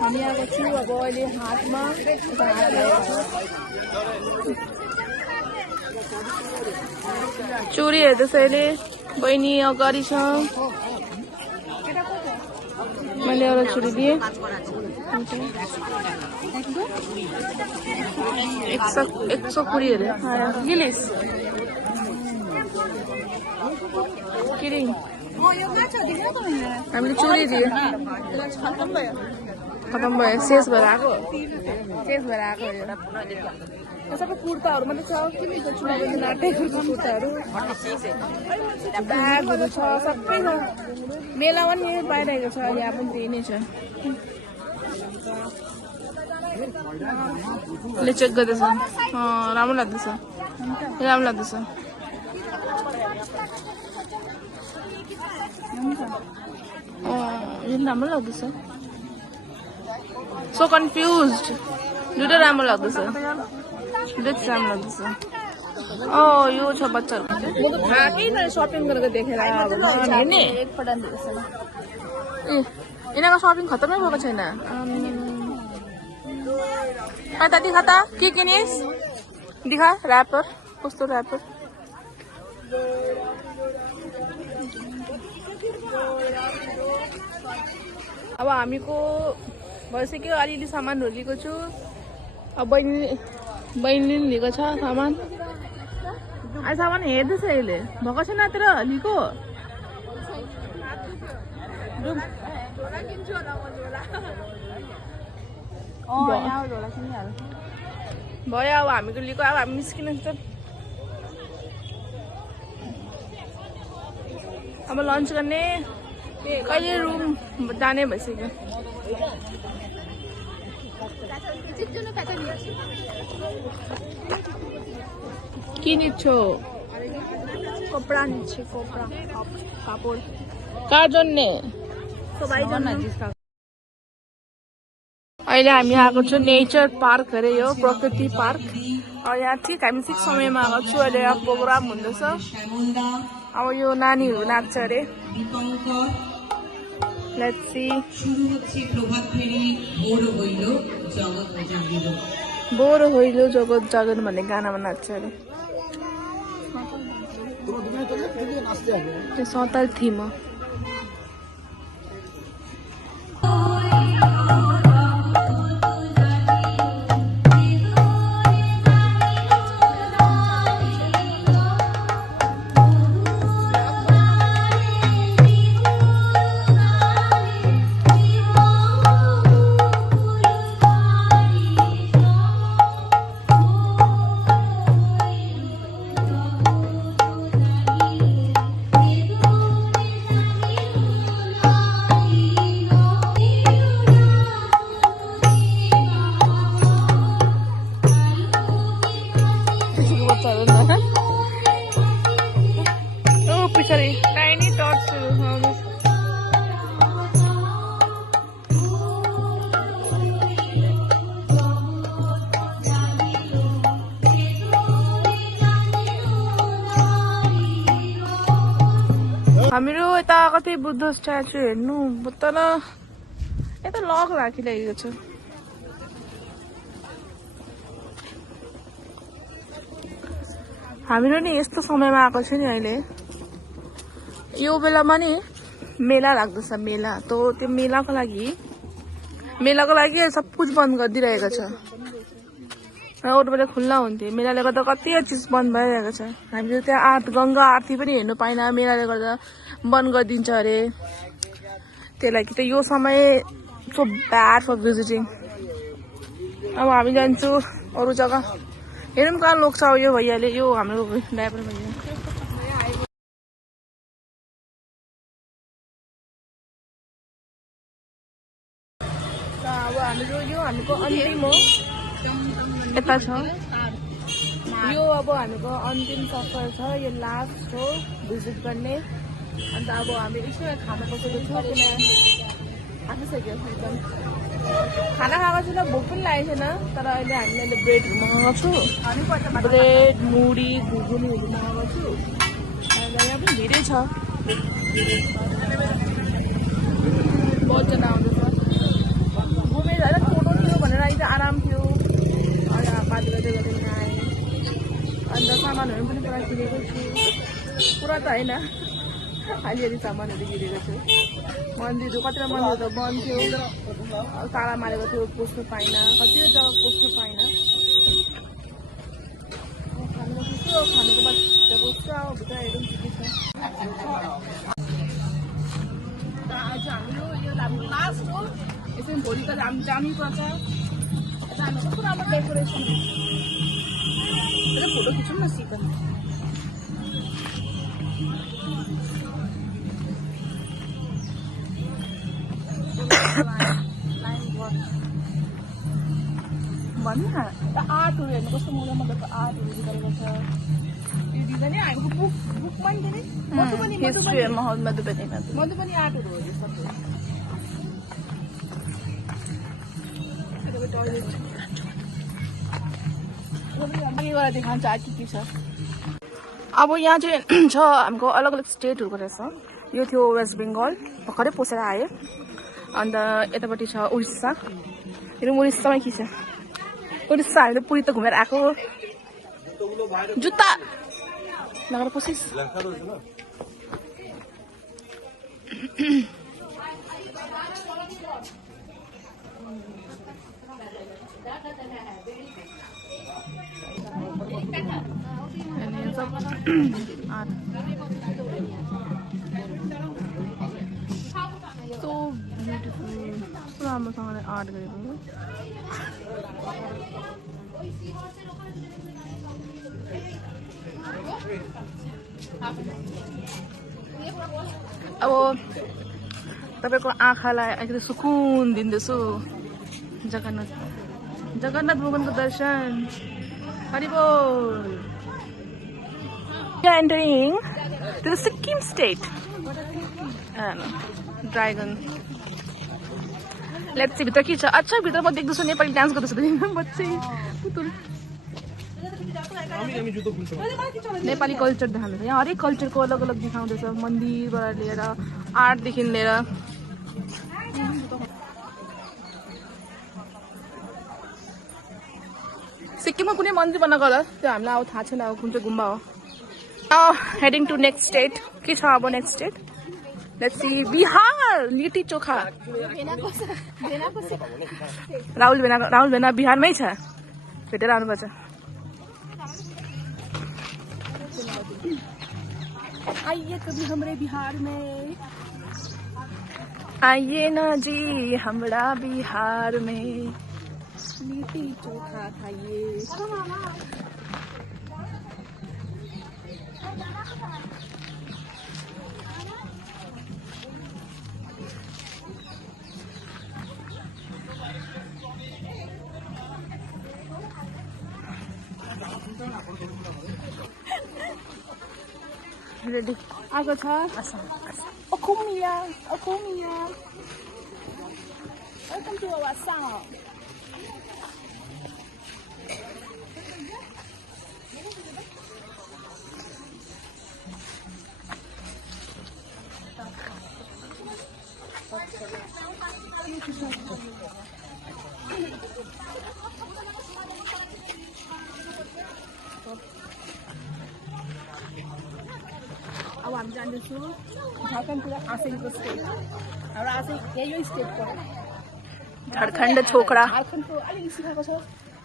हामी आएको छु अब अहिले हातमा चोरी हेर्दैछ अहिले बहिनी अगाडि छ मैले एउटा चोरी दिएँ 120 अरे गिलिस किरिङ हामीले चोरी दियो खतम भयो शेष भएर आएको सबै कुर्ताहरू मात्रै छ किनेको छु नाटेको कुर्ताहरू ब्यागहरू छ सबै छ मेलामा नि पाइरहेको छ यहाँ पनि त्यही नै छ ले चेक गर्दैछ राम्रो लाग्दैछ यो राम्रो लाग्दैछ सो कन्फ्युज्ड दुइटा राम्रो लाग्दैछ यो छ बच्चाहरू म त थाकै न सपिङ गरेर देखेर यिनीहरूको सपिङ खतमै भएको छैन दिखा त के किनिस् दिखा ऱ्यापर कस्तो ऱ्यापर अब हामीको भइसक्यो अलिअलि सामानहरू लिएको छु अब बहिनीले लिएको छ सामान अहिले सामान हेर्दैछ अहिले भएको छैन तर लिएको भयो अब हामीको लिएको अब हामी निस्किनु त अब लन्च गर्ने कहिले रुम जाने भइसक्यो के निच्छो कपडा निच्छे कपडा कापड कार जन्ने अहिले हामी आएको छु नेचर पार्क अरे यो प्रकृति पार्क यहाँ ठिक हामी ठिक समयमा आएको छु अहिले यहाँ प्रोग्राम हुँदैछ अब यो नानीहरू नाच्छ अरे लेट्स सी बोरो होइलो जगत जागन भन्ने गानामा नाच्छ अरे त्यो सौताल थिम हो tiny tots हामीहरू यता कतै बुद्ध स्ट्याचु हेर्नु तर यता लक राखिरहेको छ हामीहरू नि यस्तो समयमा आएको छु नि अहिले यो बेलामा नि मेला लाग्दैछ मेला त त्यो मेलाको लागि सब कुछ बन्द गरिदिरहेको छ र अरू बेला खुल्ला हुन्थ्यो मेलाले गर्दा कति चिज बन्द भइरहेको छ हामीले त्यहाँ गंगा आरती पनि हेर्नु पाइन मेलाले गर्दा बन्द गरिदिन्छ अरे त्यही लागि त यो समय सो ब्याड फर भिजिटिङ अब हामी जान्छु अरू जग्गा हेरौँ कहाँ लोक छ यो भैयाले यो हाम्रो ड्राइभर भैया अब हाम्रो यो हामीको अन्तिम हो यता छ यो अब हामीको अन्तिम सफर छ यो लास्ट हो भिजिट गर्ने अन्त अब हामी यसो खाना पकाएको छौँ आइसक्यो एकदम खाना खाएको छैन भोक पनि लागेको छैन तर अहिले हामीले ब्रेडहरू मगाएको छु ब्रेड मुढी घुगुनीहरू मगाएको छु अन्त यहाँ पनि भिडै छ बहुतजना आउँदैछ पुरा त होइन अलिअलि सामानहरू गिरेको थियो मन्दिरहरू कतिवटा मन्दिर त बन्द थियो ताला मारेको थियो पस्नु पाइनँ कतिवटा जग्गा पस्नु पाइनँ खानुको बाद पस्छ भित्र हेरौँ के छ आज हाम्रो यो हाम्रो लास्ट हो यसरी भोलि त जानै पर्छ हामी कस्तो राम्रो डेकोरेसन फोटो खिचौँ न सिधै भन्नु न आर्टहरू हेर्नु कस्तो मजा मजाको आर्टहरू गरेको छ यो डिजाइनै हाम्रो बुकमा नि दिने मधुबनी आर्टहरू हो यो सबै टोयलेट अघिबाट देखाउँछ के छ अब यहाँ चाहिँ छ हाम्रो अलग अलग स्टेटहरूको रहेछ यो थियो वेस्ट बेङ्गल भर्खरै पसेर आयो अन्त यतापट्टि छ उडिस्सा यो उडिस्सामै के छ उडिस्सा हामीले पुरी त घुमेर आएको जुत्ता लगाएर पसिस So beautiful. राम्रोसँगले आर्ट गरेको अब तपाईको आँखालाई अलिकति सुकुन दिँदैछु जगन्नाथ भगवानको दर्शन हरि बोल We are entering to the Sikkim state. Dragon. Let's see भित्र के छ अच्छा भित्र म देख्दैछु नेपाली डान्स गर्दैछ बच्चे पुतुल नेपाली कल्चर देखाउँदैछ यहाँ हरेक कल्चरको अलग अलग देखाउँदैछ मन्दिरबाट लिएर आर्टदेखि लिएर सिक्किममा कुनै मन्दिर बनाएको होला त्यो हामीलाई अब थाहा छैन अब कुन चाहिँ गुम्बा हो हेडिङ टु नेक्स्ट स्टेट के छ अब next state let's see Bihar litti chokha Rahul भेना बिहारमै छ भेटेर आउनुपर्छ आइए कभी हमरे बिहार में आइए ना जी हमरा बिहार में लिट्टी चोखा खाइए रेडी आएको छ ओखुमिया वेलकम टु आवर साउन्ड अब हामी जाँदैछौँ झारखण्डतिर आसेको स्टेट हाम्रो आसे यही स्टेट पर्यो झारखण्ड छोकरा झारखण्डको अलिकति सिकाएको छ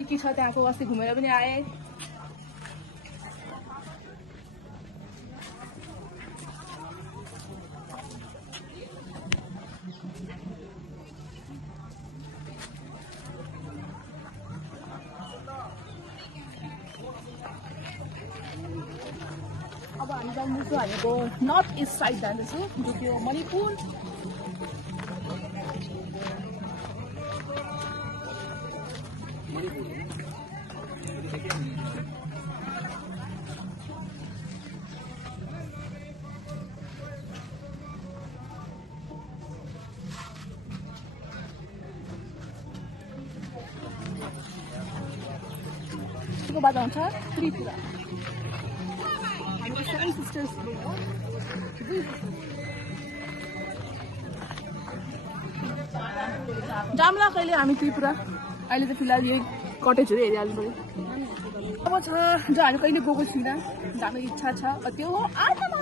के छ त्यहाँको अस्ति घुमेर पनि आएँ अब हामी जाँदैछौँ हामीको नर्थ इस्ट साइड जाँदैछौँ जो त्यो मणिपुर त्यसको बाद आउँछ त्रिपुरा Seven sisters. जामला कहिले हामी त्रिपुरा अहिले त फिलहाल यही कटेजहरू हेरिहाल्नु पर्यो अब छ जो हामी कहिले गएको छैन जानु इच्छा छ त्यो हो आत्मा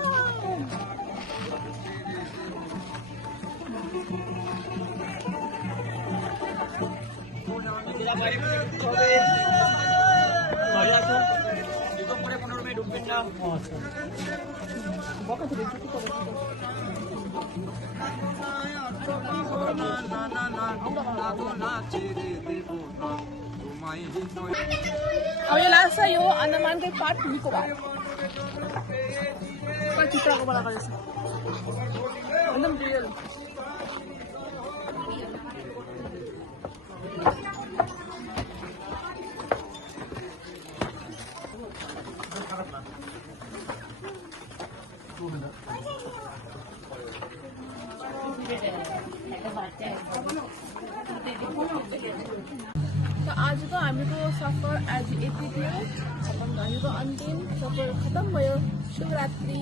अब यो लास्ट यो अन्डमानकै पार्ट निकोबार चित्रको बला गरेछ एकदम रियल आजको हामीको सफर आज यति थियो हामीको अन्तिम सफर खतम भयो शुभरात्रि